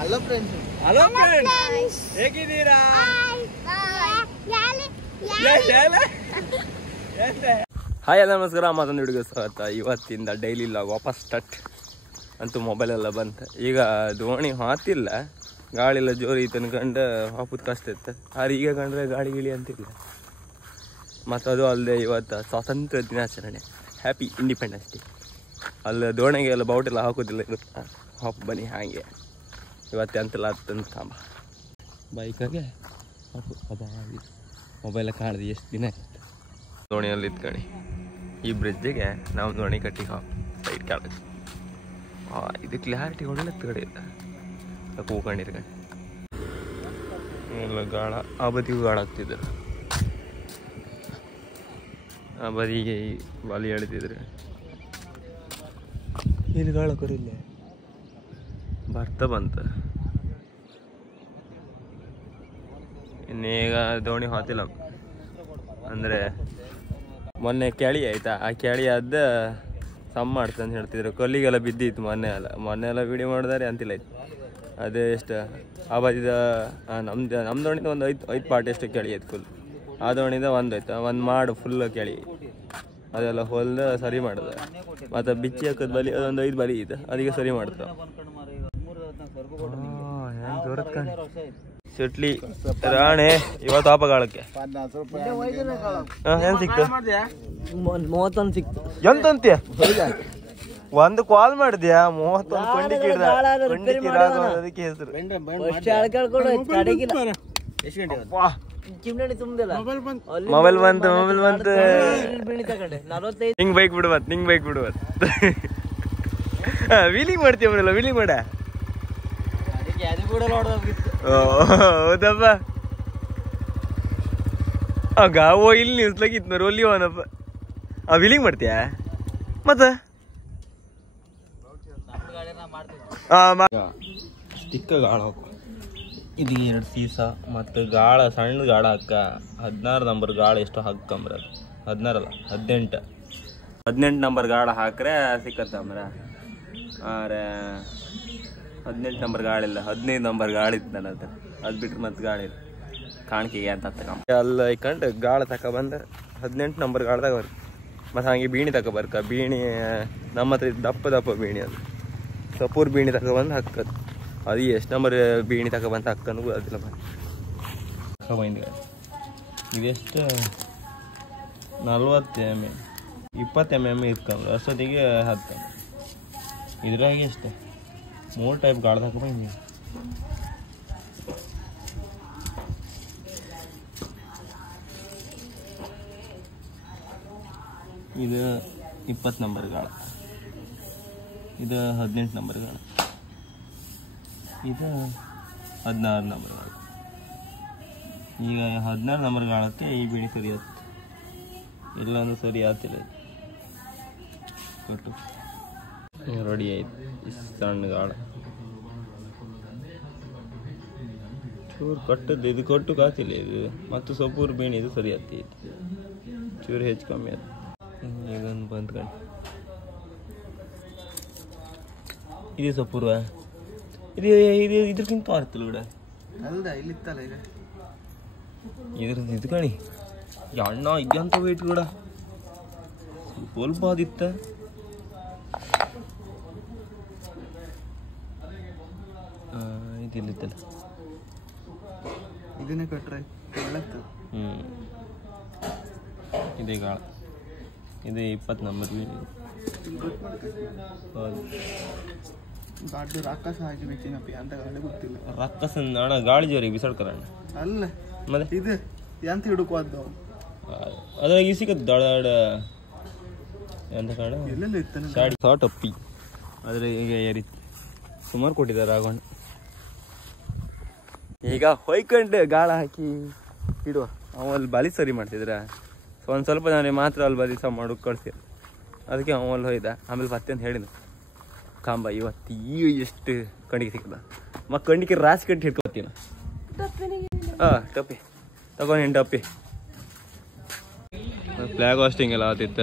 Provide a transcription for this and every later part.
Hello friends. Hello friends, ಹೇಗಿದ್ದೀರಾ? Hi ಎಲ್ಲ ನಮಸ್ಕಾರ, ಮತ್ತೊಂದು ವಿಡಿಯೋ ಸ್ವಾಗತ. ಇವತ್ತಿಂದ ಡೈಲಿ ಲಾಗ್ ವಾಪಸ್ ಸ್ಟಾರ್ಟ್. ಅಂತೂ ಮೊಬೈಲೆಲ್ಲ ಬಂತು. ಈಗ ದೋಣಿ ಹಾತಿಲ್ಲ, ಗಾಳಿಲ್ಲ ಜೋರಿ ತನ್ಕೊಂಡು ಹಾಪುದ್ ಕಷ್ಟ ಇತ್ತು. ಆದ್ರೆ ಈಗ ಕಂಡ್ರೆ ಗಾಳಿ ಗಿಳಿ ಅಂತಿಲ್ಲ. ಮತ್ತು ಅದು ಅಲ್ಲದೆ ಇವತ್ತು ಸ್ವಾತಂತ್ರ್ಯ ದಿನಾಚರಣೆ, ಹ್ಯಾಪಿ ಇಂಡಿಪೆಂಡೆನ್ಸ್ ಡೇ. ಅಲ್ಲಿ ದೋಣಿಗೆ ಎಲ್ಲ ಬೌಟೆಲ್ಲ ಹಾಕೋದಿಲ್ಲ, ಇರುತ್ತೆ ಹಾಪ್ ಬನ್ನಿ ಹಾಗೆ. ಇವತ್ತು ಎಂತೆಲ್ಲ ಹತ್ತಂದು ಕಾಂಬ ಬೈಕಾಗೆ ಹಾಪು ಅದಾಗಿ ಮೊಬೈಲ ಕಾಣದು ಎಷ್ಟು ದಿನ ಆಯ್ತು. ದೋಣಿಯಲ್ಲಿ ಇದ್ಕಣಿ ಈ ಬ್ರಿಡ್ಜಿಗೆ ನಾವು ದೋಣಿ ಕಟ್ಟಿ ಹಾಪು ಸೈಡ್ ಕಾಣದು. ಇದು ಕ್ಲಾರಿಟಿ ಹೊಡೆಲ್ಲ ಕಡೆ ಇಲ್ಲ, ಕೂಕೊಂಡಿರ್ಕಣಿ ಎಲ್ಲ ಗಾಳ. ಆ ಬದಿಗೂ ಗಾಳ ಆಗ್ತಿದ್ರು, ಆ ಬದಿಗೆ ಬಲಿ ಎಳಿತಿದ್ರು. ಇಲ್ಲಿ ಗಾಳ ಕೊರಿಲ್ಲ ಬರ್ತಾ ಬಂತು. ಇನ್ನೀಗ ದೋಣಿ ಹಾತಿಲ್ಲ ಅಂದರೆ ಮೊನ್ನೆ ಕೆಳಿ ಆಯ್ತಾ, ಆ ಕೆಳಿ ಅದ ಸಮ್ ಮಾಡ್ತಂತ ಹೇಳ್ತಿದ್ರು. ಕಲ್ಲಿಗೆಲ್ಲ ಬಿದ್ದಿತ್ತು ಮೊನ್ನೆ ಎಲ್ಲ ವಿಡಿಯೋ ಮಾಡಿದಾರೆ ಅಂತಿಲ್ಲ ಆಯ್ತು. ಅದೇ ಎಷ್ಟು ಆ ಬದಿದ ನಮ್ಮ ದೋಣಿದ ಒಂದು ಐದು ಪಾರ್ಟ್ ಎಷ್ಟು ಕೆಳಿ ಆಯ್ತು ಫುಲ್. ಆ ದೋಣಿದ ಒಂದು ಆಯ್ತು, ಒಂದು ಮಾಡು ಫುಲ್ ಕೆಳಿ ಅದೆಲ್ಲ ಹೊಲ್ದ ಸರಿ ಮಾಡಿದೆ. ಮತ್ತು ಬಿಚ್ಚಿ ಹಾಕೋದು ಬಲಿ ಅದೊಂದು 5 ಬಲಿ ಇದೆ, ಅದಕ್ಕೆ ಸರಿ ಮಾಡ್ತಾವ. ಸಿಟ್ಲಿ ರಾಣೆ ಇವತ್ತು ಆಪಗಾಳಕ್ಕೆ ಏನ್ ಸಿಕ್ತು? 31 ಸಿಕ್ತು. ಎಂತಂತೀಯ? ಒಂದು ಕಾಲ್ ಮಾಡಿದ್ಯಾ? 31 ಅದಕ್ಕೆ ಹೆಸರು. ಮೊಬೈಲ್ ಬಂತು ಹಿಂಗ್ ಬೈಕ್ ಬಿಡುವತ್ ವೀಲಿಂಗ್ ಮಾಡ್ತೀವಲ್ಲ, ವೀಲಿಂಗ್ ಮಾಡ. ಹೌದಪ್ಪ, ಗಾವೋ ಇಲ್ಲಿ ನಿಲ್ಸ್ಲಾಗಿತ್ತು ನೋರು ಒಲ್ಲಿವನಪ್ಪ. ವೀಲಿಂಗ್ ಮಾಡ್ತೀಯ ಮತ್ತ? ಚಿಕ್ಕ ಗಾಳ ಇದು 2 ಸೀಸ ಮತ್ತು ಗಾಳ ಸಣ್ಣ ಗಾಳ ಹಾಕ 16 ನಂಬರ್ ಗಾಳ ಎಷ್ಟು ಹಾಕಂಬ್ರ? 16 ಅಲ್ಲ 18 ನಂಬರ್ ಗಾಳ ಹಾಕ್ರೆ ಸಿಕ್ಕತ್ತಂಬ್ರ. ಆರೆ 18 ನಂಬರ್ ಗಾಳಿಲ್ಲ, 15 ನಂಬರ್ ಗಾಳಿ ಇತ್ತು ನನ್ನ ಹತ್ರ. ಅದು ಬಿಟ್ರೆ ಮತ್ತೆ ಗಾಳಿ ಇಲ್ಲ ಕಾಣಿಕೆಗೆ ಅಂತ ತಗೊಂಡು ಎಲ್ಲ ಇಕ್ಕೊಂಡು ಗಾಳ ತಗೊಬಂದು 18 ನಂಬರ್ ಗಾಳದಾಗ ಬರ್ಕ. ಮತ್ತು ಹಾಗೆ ಬೀಣಿ ತಗೊಬರ್ಕ. ಬೀಣಿ ನಮ್ಮ ಹತ್ರ ದಪ್ಪ ಬೀಣಿ, ಅದು ಸಪೂರ್ ಬೀಣಿ ತಗೊಬಂದು ಹಾಕೋದು. ಅದು ಎಷ್ಟು ನಂಬರ್ ಬೀಣಿ ತಗೊಬಂದು ಹಾಕೋನು ಅದಿಲ್ಲ ಬಂದು ಇದೆಷ್ಟು 40 mm 20 mm ಇಟ್ಕೊಂಡು ಅಷ್ಟೊತ್ತಿಗೆ 10. ಇದ್ರಾಗೆ ಎಷ್ಟು 3 ಟೈಪ್ ಗಾಳ ತಗೊಬಂದು. ಇದು 20 ನಂಬರ್ ಗಾಳ, ಇದು 18 ನಂಬರ್ ಗಾಳ, ಇದು 16 ನಂಬರ್ ಗಾಳ. ಈಗ 16 ನಂಬರ್ ಗಾಳಕ್ಕೆ ಈ ಬಿಡಿ ಸರಿ ಆಯ್ತು, ಇಲ್ಲೊಂದು ಸರಿ ಆಗ್ತಿಲ್ಲ. ಕೊಟ್ಟು ರೆಡಿ ಆಯ್ತು ಸಣ್ಣ ಗಾಳ. ಚೂರು ಕಟ್ಟದ್ದು ಇದು ಕೊಟ್ಟು ಕಾತಿಲ್ಲ ಇದು, ಮತ್ತು ಸೊಪ್ಪೂರು ಬೀಣಿ ಇದು ಸರಿ ಆಗ್ತೈತಿ. ಚೂರು ಹೆಚ್ಚು ಕಮ್ಮಿ ಆಯ್ತು. ಇದೊಂದು ಬಂದ್ಕೊಂಡು ಇದೇ ಸೊಪ್ಪೂರ್ವ ಇದು ಇದ್ರಕ್ಕಿಂತ ಪಾರ್ತಲ್ಲ ಕೂಡ ಅಲ್ದ ಇಲ್ಲಿತ್ತಲ್ಲ ಈಗ ಇದ್ರದ್ದು ಇದು ಕಣಿ ಅಣ್ಣ ಇದ್ದಂತ ವೇಟ್ ಕೂಡ ಸ್ವಲ್ಪ ಅದಿತ್ತ. ಇದಿಲ್ಲಿತ್ತಲ್ಲ, ಇದನ್ನೇ ಕಟ್ರೆ ಇದೇ ಗಾಳ. ಇದು 20 ನಂಬರ್ ಬೀಣಿ. ಹೌದು, ರಾಕ್ಷಸ ಹಾಕಿ ಬಿಚ್ಚಿನಪ್ಪಿ ಅಂತ ಗೊತ್ತಿಲ್ಲ. ರಾಕ್ಷಸನ್ ಅಣ್ಣ ಗಾಳಿ ಜೋರಿಗೆ ಬಿಸಾಡ್ಕರಣ್ಣ ಅಲ್ಲ ಮತ್ತೆ ಇದು ಎಂತ ಹಿಡುಕುವಾದ್ದು ಅದ್ರಾಗ ಈ ಸಿಕ್ಕತ್ ದೊಡ್ಡ ಎಂತ ಕಾಣ ಎಲ್ಲೆಲ್ಲ ಇತ್ತಾನೆ ಗಾಡಿ ಶಾರ್ಟ್ ಅಪ್ಪಿ. ಆದರೆ ಈಗ ಏರಿ ಸುಮಾರು ಕೊಟ್ಟಿದ್ದಾರೆ ಆಗೋಣ. ಈಗ ಹೊಯ್ಕೊಂಡು ಗಾಳ ಹಾಕಿ ಇಡುವ. ಅವಲ್ಲಿ ಬಲಿ ಸರಿ ಮಾಡ್ತಿದ್ರ, ಒಂದು ಸ್ವಲ್ಪ ನನಗೆ ಮಾತ್ರ ಅಲ್ಲಿ ಬಲಿ ಸಹ ಮಾಡೋಕೆ ಕಳ್ಸಿರ. ಅದಕ್ಕೆ ಅವಲ್ಲಿ ಹೋಯ್ದ. ಆಮೇಲೆ ಮತ್ತೆ ಅಂತ ಹೇಳಿದ ಕಾಂಬ ಇವತ್ತು ಎಷ್ಟು ಕಣ್ಣಿಗೆ ಸಿಕ್ಕದ. ಕಣ್ಣಿಗೆ ರಾಸಿ ಕಟ್ಟಿ ಹಿಡ್ಕೊತೀನ. ಟಪ್ಪಿ ತಗೊಂಡು ಟಪ್ಪಿ ಫ್ಲಾಗ್ ಹಾಸ್ಟಿಂಗ್ ಎಲ್ಲ ಆತಿತ್ತು.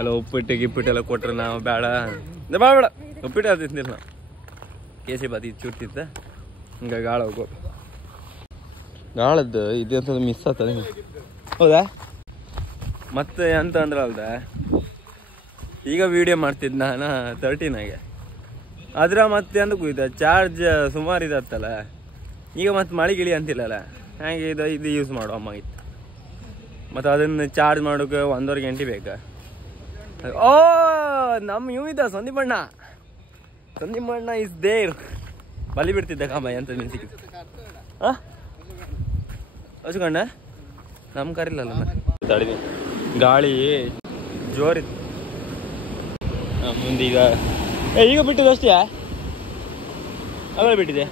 ಎಲ್ಲ ಉಪ್ಪಿಟ್ಟು ಗಿಪ್ಪಿಟ್ಟೆಲ್ಲ ಕೊಟ್ರೆ ನಾವು ಬೇಡ ಉಪ್ಪಿಟ್ಟು ಆತಿದ್ದಿಲ್ಲ. ಕೇಸರಿ ಬಾತಿ ಚೂರ್ತಿತ್ತ ಹಿಂಗೆ ಗಾಳ ಹೋಗೋ ಗಾಳದ್ದು ಇದು ಅಂತ ಮಿಸ್ ಆಗ್ತದೆ ಹೌದಾ. ಮತ್ತೆ ಅಂತ ಅಂದ್ರೆ ಅಲ್ದ ಈಗ ವಿಡಿಯೋ ಮಾಡ್ತಿದ್ದ ನಾನು 13 ಅದ್ರ ಮತ್ತೆ ಅಂದಕ್ಕೂ ಇದೆ ಚಾರ್ಜ್ ಸುಮಾರು ಇದತ್ತಲ್ಲ. ಈಗ ಮತ್ತೆ ಮಳೆ ಗಿಳಿ ಅಂತಿಲ್ಲಲ್ಲ, ಹಾಗೆ ಇದು ಯೂಸ್ ಮಾಡುವ ಅಮ್ಮ ಇತ್ತು. ಮತ್ತು ಅದನ್ನು ಚಾರ್ಜ್ ಮಾಡೋಕೆ 1.5 ಗಂಟೆ ಬೇಕಾ. ಓ ನಮ್ಮ ಇವ್ ಇದ್ದ ಸಂದೀಪಣ್ಣ ಇಸ್ ದೇರ್. ಬಲಿ ಬಿಡ್ತಿದ್ದ ಕಾಮ ಎಂತ ನೀನು ಸಿಕ್ಕಿತ್ತು ಹಾಂ ಹಚ್ಕೊಂಡ ನಮ್ಮ ಕರಿಲ್ಲಲ್ಲ ತಡಿದಿ ಗಾಳಿ ಜೋರಿತ್ತು. ಮುಂದೀಗ ಈಗ ಬಿಟ್ಟಿದ್ದು ಅಷ್ಟೇ ಆಮೇಲೆ ಬಿಟ್ಟಿದೆ.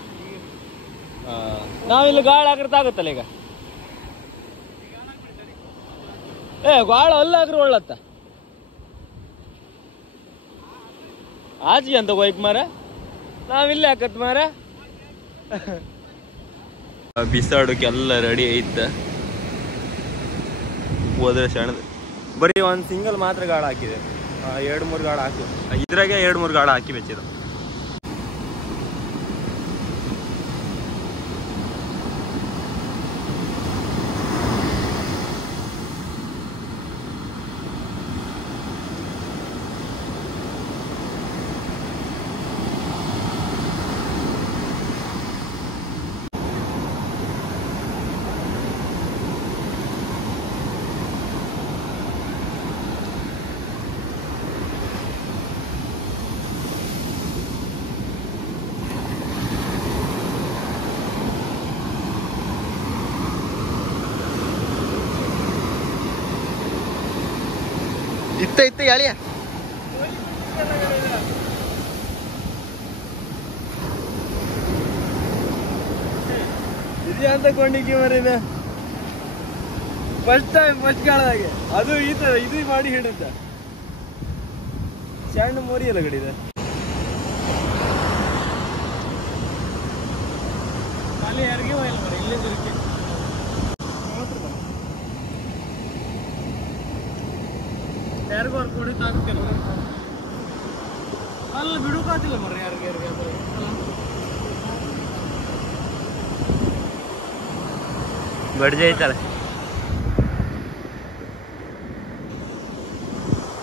ನಾವಿಲ್ಲಿ ಗಾಳಿ ಹಾಕಿರ್ತಾ ಆಗುತ್ತಲ್ಲ ಈಗ. ಗಾಳ ಅಲ್ಲ ಹಾಕ್ರೆ ಒಳ್ಳತ್ತ ಆಚೆ ಅಂತ ಹೋಯ್ಕ್ ಮಾರ ನಾವಿಲ್ಲೇ ಹಾಕತ್ ಮಾರ. ಬಿಸಾಡೋಕೆಲ್ಲ ರೆಡಿ ಐತ. ಹೋದ್ರೆ ಸಣ್ಣದ ಬರೀ ಒಂದು ಸಿಂಗಲ್ ಮಾತ್ರ ಗಾಳ ಹಾಕಿದೆ. 2-3 ಗಾಳ ಹಾಕಿ ಇದ್ರಾಗೆ 2-3 ಗಾಳ ಹಾಕಿ ಬೆಚ್ಚಿದ. ಇತ್ತ ಯಾಳಿಯ ಇದೆ ಅಂತ ಕೊಂಡಿಕ್ಕಿ ಮರಿನ ಫಸ್ಟ್ ಕಾಳದಾಗೆ ಅದು ಈ ತರ ಇದು ಮಾಡಿ ಹಿಡಿದ ಸಣ್ಣ ಮೋರಿ ಎಲ್ಲ ಗಡಿದೆ. ಅಲ್ಲಿ ಯಾರಿಗೆ ಹೋಯಲ್ಲ ಮರಿ ಇಲ್ಲೇ ಜರುಕಿ ಯಾರಿಗೂ ಅವ್ರು ಕುಡಿತ ಆಗ್ತಿಲ್ಲ ಅಲ್ಲ ಬಿಡುಕಾತಿಲ್ಲ ಮರ ಯಾರಿಗೆ ಬಡ್ಜೆ ಐತಲ್ಲ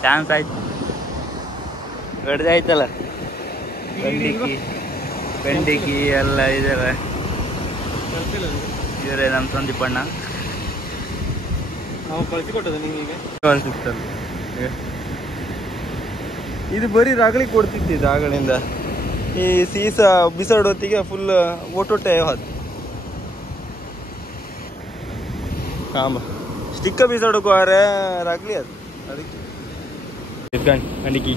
ಚಾನ್ಸ್ ಆಯ್ತು. ಬಡ್ಜೆ ಆಯ್ತಲ್ಲ ಬೆಂಡಿಕಿ ಎಲ್ಲ ಇದೆಲ್ಲ ಇವರೇ ನಮ್ಮ ಸಂದೀಪಣ್ಣ ನಾವು ಕಳಿಸಿಕೊಟ್ಟದ ನಿಮಗೆ ಇದು ಬರೀ ರಾಗಳಿ ಕೊಡ್ತಿದ್ದಿದ್ದು ಆಗಳಿಂದ. ಈ ಸೀಸ ಬಿಸಾಡೋತ್ತಿಗೆ ಫುಲ್ ಒಟ್ಟೊಟ್ಟೆ ಹೋದ್ ಕಾಂಬ ಸ್ಟಿಕ್ಕ ಬಿಸಾಡೋಕೋರೆ ರಾಗಲಿ ಅದು ಅದಕ್ಕೆ ಅಂಡಿಕಿ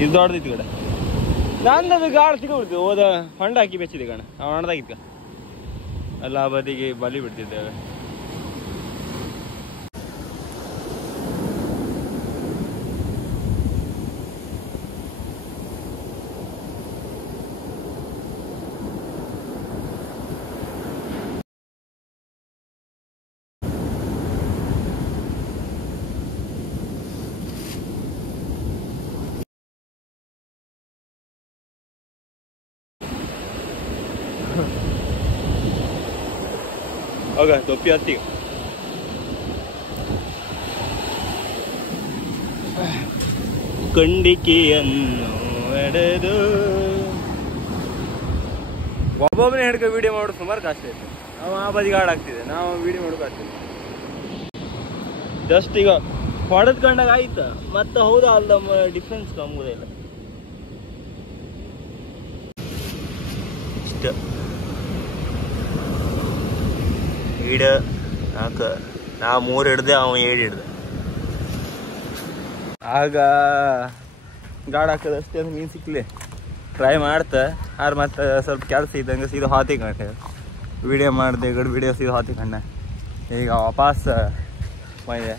ಇದು ದೊಡ್ಡದಿತ್ತು ಕಡೆ ನಂದು ಗಾಳ ಸಿಗೋಬಿಡ್ತೀವಿ. ಹೋದ ಹೊಂಡ ಹಾಕಿ ಬೆಚ್ಚಿದೆ ಕಣ ಆ ಹೊಂಡದಾಗಿತ್ತು ಅಲ್ಲ ಆ ಬದಿಗೆ ಬಲಿ ಬಿಡ್ತಿದ್ದೇವೆ. ಹೋಗ ತೊಪ್ಪಿ ಹತ್ತಿ ಕಂಡಿಕೆಯನ್ನು ಎಡೆದು ಒಬ್ಬೊಬ್ಬನೇ ಹಿಡ್ಕೊ ವಿಡಿಯೋ ಮಾಡೋದು ಸುಮಾರು ಕಷ್ಟ ಐತೆ. ನಾವು ಆ ಬದಿಗೆ ಹಾಡಾಗ್ತಿದೆ, ನಾವು ವಿಡಿಯೋ ಮಾಡೋಕ್ಕಾಗ್ತಿದೆ. ಜಸ್ಟ್ ಈಗ ಹೊಡೆದ್ ಕಂಡಾಗ ಆಯ್ತು ಮತ್ತೆ ಹೌದಾ ಅಲ್ಲ ಡಿಫ್ರೆನ್ಸ್ ಕಮ್ಮುದೇ ಇಲ್ಲ ಇಷ್ಟ. ಈಡ ನಾಲ್ಕು ನಾ 3 ಹಿಡ್ದೆ, ಅವ 7 ಹಿಡ್ದೆ. ಆಗ ಗಾಡ ಹಾಕೋದಷ್ಟೇ ಅದು ಮೀನು ಸಿಕ್ಲಿ ಟ್ರೈ ಮಾಡ್ತಾ ಆರು ಮತ್ತೆ ಸ್ವಲ್ಪ ಕೆಲಸ ಇದ್ದಂಗೆ ಸೀದಾ ಹಾತಿ ಕಂಡೆ ವಿಡಿಯೋ ಮಾಡಿದೆ ಗಡ್ ವಿಡಿಯೋ ಸೀದಾ ಹಾತಿ ಕಂಡೆ. ಈಗ ವಾಪಸ್ ಮಾಡಿದೆ.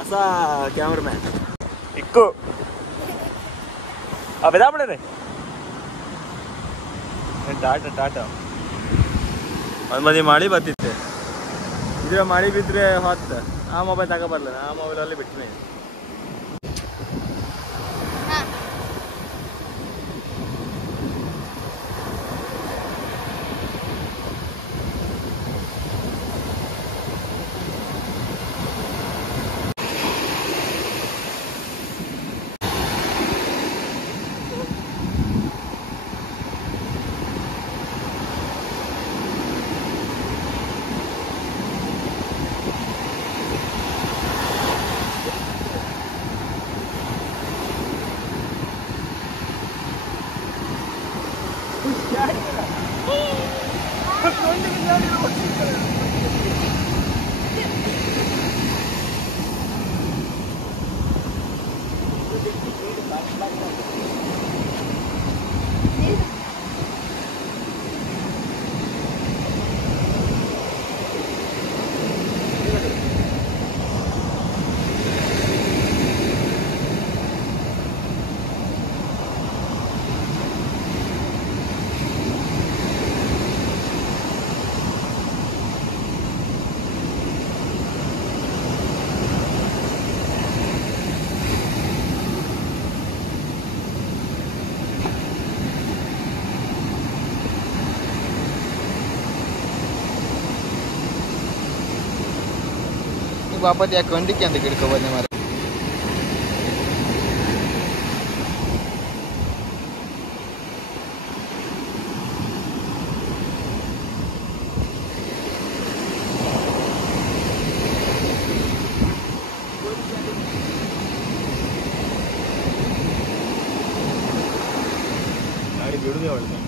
असा कॅमेरामॅन इक्को अबे दाबडे रे ಟಾಟಾ ಟಾಟಾ ಅದು ಮದಿ ಮಾಡಿ ಬರ್ತಿತ್ತೆ ಇದ್ರೆ ಮಾಡಿ ಬಿದ್ದರೆ ಹೊತ್ತು ಆ ಮೊಬೈಲ್ ತಗೋಬರ್ಲ ಆ ಮೊಬೈಲಲ್ಲಿ ಬಿಟ್ಟಿನಿ बापत या कंडीके ಅಂತ ಗಿಡ್ಕೋಬಂದೆ ಮಾರ ಗಾಡಿ ಬಿಡುದೇ ಒಳ್ಳೆ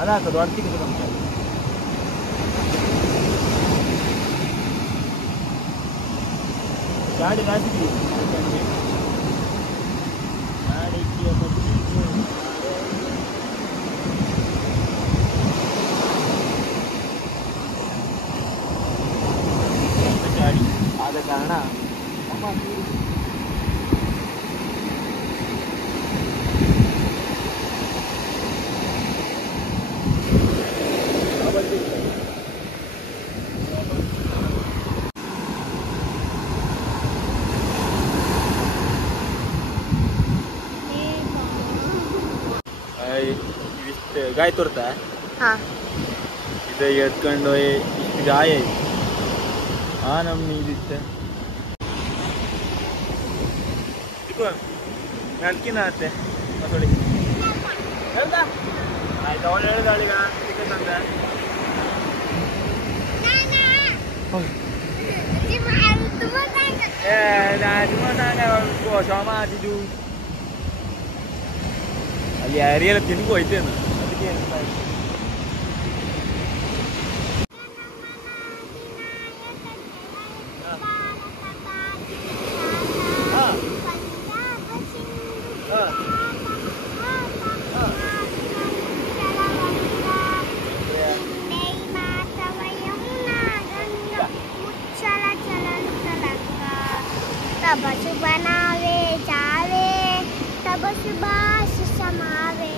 ಅದಾಕದು ಅರ್ತಿಗೆ ಬಂತ गाड़ी राजी की गाड़ी की गाड़ी आधा कारण गाय तोरता ಇದು ಎತ್ಕೊಂಡು ಇಷ್ಟು ಗಾಯ ಆ ನಮ್ನಿ ಇದಿತ್ತೆ ನಲ್ಕಿನ ಆತೆ ಮತ್ತೊಳಿ ಹೇಳ್ದ ಆಯ್ತು ಅವಳು ಹೇಳ್ದಾಳೀಗ ಚಿಕನ್ ಅಂತ ಶೋಮಾತಿದ್ದು ಅಲ್ಲಿ ಅರಿಯೆಲ್ಲ ತಿನ್ಕೋ ಹೋಯ್ತೇನು ಅದಕ್ಕೆ बनावे जावे तब सुभाष समावे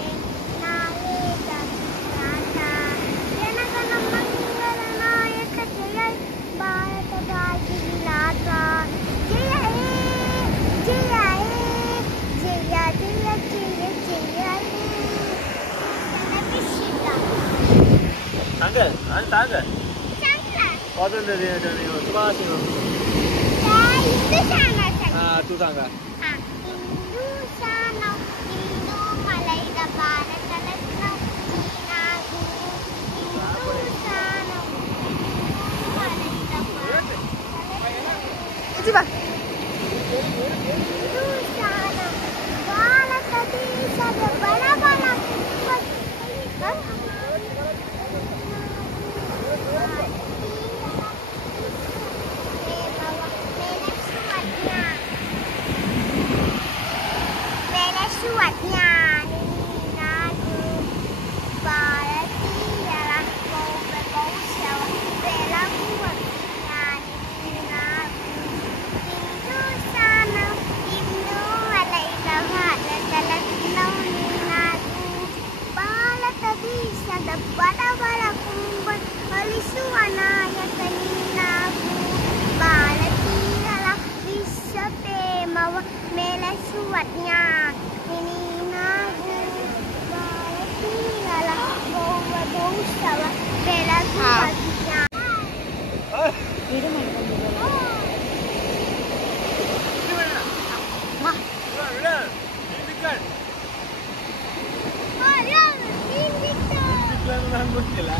नावे जाता जनगण मंगल नायक जय भारत भाग्य विधाता जय हे जय हे जय जय जय जय सांग आणि सांग स्वातंत्र्य दिनाच्या शुभाशय तू सांगा ಸುವರ್ಣ ನೀನಾಗು ಭಾರತೀಯರ ಗೌರವೋತ್ಸವ ಬೆಳಕು ಗೊತ್ತಿಲ್ಲ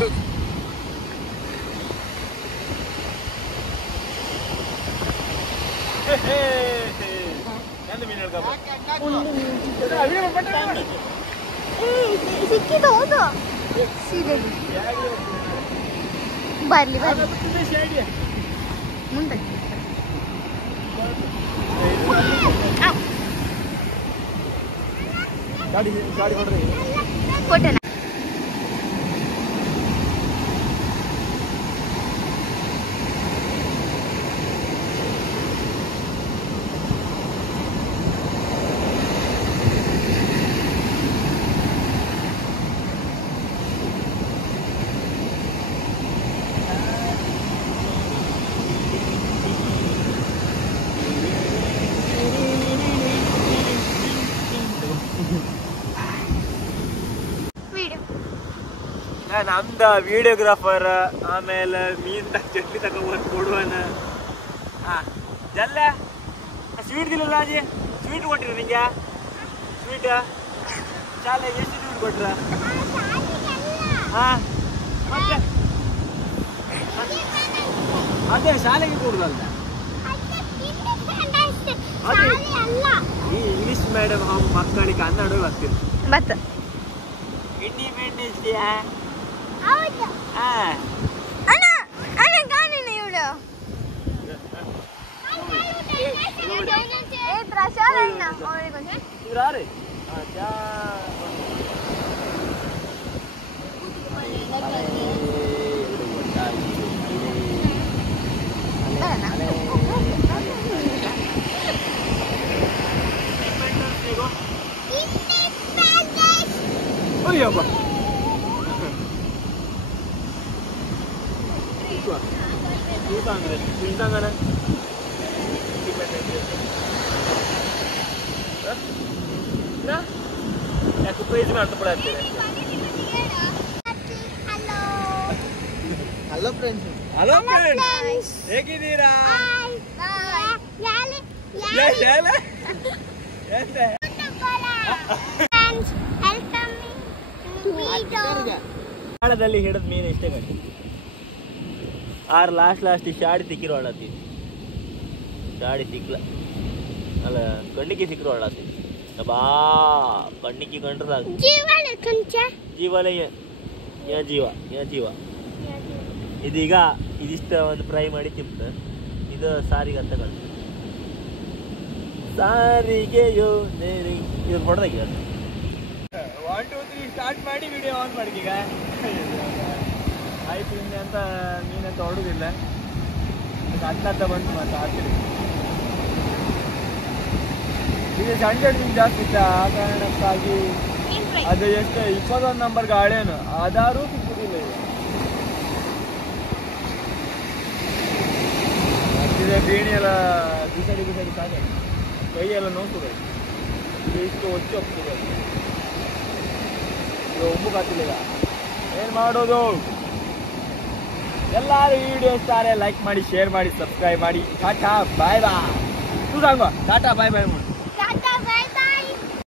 ಸಿಕ್ಕಿದ್ದು ಹೌದು ಬರ್ಲಿ ಬರ್ಲಿ ಮುಂದೆ ಕೊಟ್ಟೆ ನಮ್ದ ವಿಡಿಯೋಗ್ರಾಫರ್ ಆಮೇಲೆ ಮೀನ್ ಚಟ್ನಿ ತಗೊಂಡ್ಬಂದು ಕೊಡುವನ ಜಲ್ಲ ಸ್ವೀಟ್ ದಿಲ್ಲ ಅಜ್ಜಿ ಸ್ವೀಟ್ ಕೊಟ್ಟಿರ ನಿಂಗೆ ಸ್ವೀಟ್ ಶಾಲೆಗೆ ಎಷ್ಟು ಸ್ವೀಟ್ ಕೊಟ್ರ ಹಾ ಮತ್ತೆ ಅದೇ ಶಾಲೆಗೆ ಕೊಡುದಲ್ಲ ಈ ಇಂಗ್ಲಿಷ್ ಮೇಡಮ್ ಮಕ್ಕಳಿಗೆ ಕನ್ನಡ ಬರ್ತೀರಿ ಬತ್ತ ಇಂಡಿಪೆಂಡೆನ್ಸ್ ಡೇ ಹೌದು ಅಣ್ಣ ಅಣ್ಣ ಗಾಣಿನ ಇವಳು ಏ ಪ್ರಸಾದ್ ಅಣ್ಣ ಅವಳಿಗೊಂದು ಇವ್ರಾರೆ ಅಯ್ಯಪ್ಪ ಯಾಕೆ ಪ್ರೈಸ್ ಮಾಡ್ತಾ ಹಲೋ ಫ್ರೆಂಡ್ಸ್. ಹಲೋ ಫ್ರೆಂಡ್ಸ್, ಹೇಗಿದ್ದೀರಾ? ಕಾಳದಲ್ಲಿ ಹಿಡಿದ ಮೀನು ಇಷ್ಟೇ ಗಂಟೆ ಆರು ಲಾಸ್ಟ್ ಶಾಡಿ ಸಿಕ್ಕಿರೋ ಆಡತ್ತಿ ಶಾಡಿ ಸಿಕ್ಲ ಅಲ್ಲ ಕಣ್ಣಿಗೆ ಸಿಕ್ಕರು ಆಡತ್ತಿ ಬಾ ಕಣ್ಣಿಗೆ ಕಂಡ್ರೆ ಸಾಕು ಜೀವಲೇ ಯಾ ಜೀವ ಇದೀಗ ಇದಿಷ್ಟ ಒಂದು ಫ್ರೈ ಮಾಡಿ ತಿಂತ ಇದು ಸಾರಿಗೆ ಅಂತ ಕಳ್ಸ ಸಾರಿಗೆಯೋ ಇದು ಹೊಡೆದಾಗಿ 1 2 3 ಸ್ಟಾರ್ಟ್ ಮಾಡಿ ವಿಡಿಯೋ ಆನ್ ಮಾಡಿದೀಗ ಆಯ್ತು ಇನ್ನೆ ಅಂತ ನೀನಂತ ಹೊಡೋದಿಲ್ಲ ಹತ್ತ ಬಂತು ಮತ್ತೆ ಆಗ್ತಿದೆ ಇದು ಸಂಡೆ ಜಾಸ್ತಿ ಇತ್ತ ಆ ಕಾರಣಕ್ಕಾಗಿ ಅದು ಎಷ್ಟು 21 ನಂಬರ್ ಗಾಳೇನು ಆಧಾರು ಸಿಕ್ಕುದಿಲ್ಲ ಇದು ಬೇಣಿ ಎಲ್ಲ ಬಿಸಡಿ ಸಾಕು ಕೈಯೆಲ್ಲ ನೋಡ್ತದೆ ಇದು ಇಷ್ಟು ಹೊಚ್ಚಿ ಹೋಗ್ತದೆ ಉಪ್ಪು ಕಾತಿಲ್ಲ ಈಗ ಏನು ಮಾಡೋದು ಎಲ್ಲರೂ ವಿಡಿಯೋ ಇಷ್ಟ ಲೈಕ್ ಮಾಡಿ ಶೇರ್ ಮಾಡಿ ಸಬ್ಸ್ಕ್ರೈಬ್ ಮಾಡಿ ಟಾಟಾ ಬಾಯ್ ಬಾಯ್ ಟಾಟಾ ಬಾಯ್ ಬಾಯ್ ಮಾಡಿ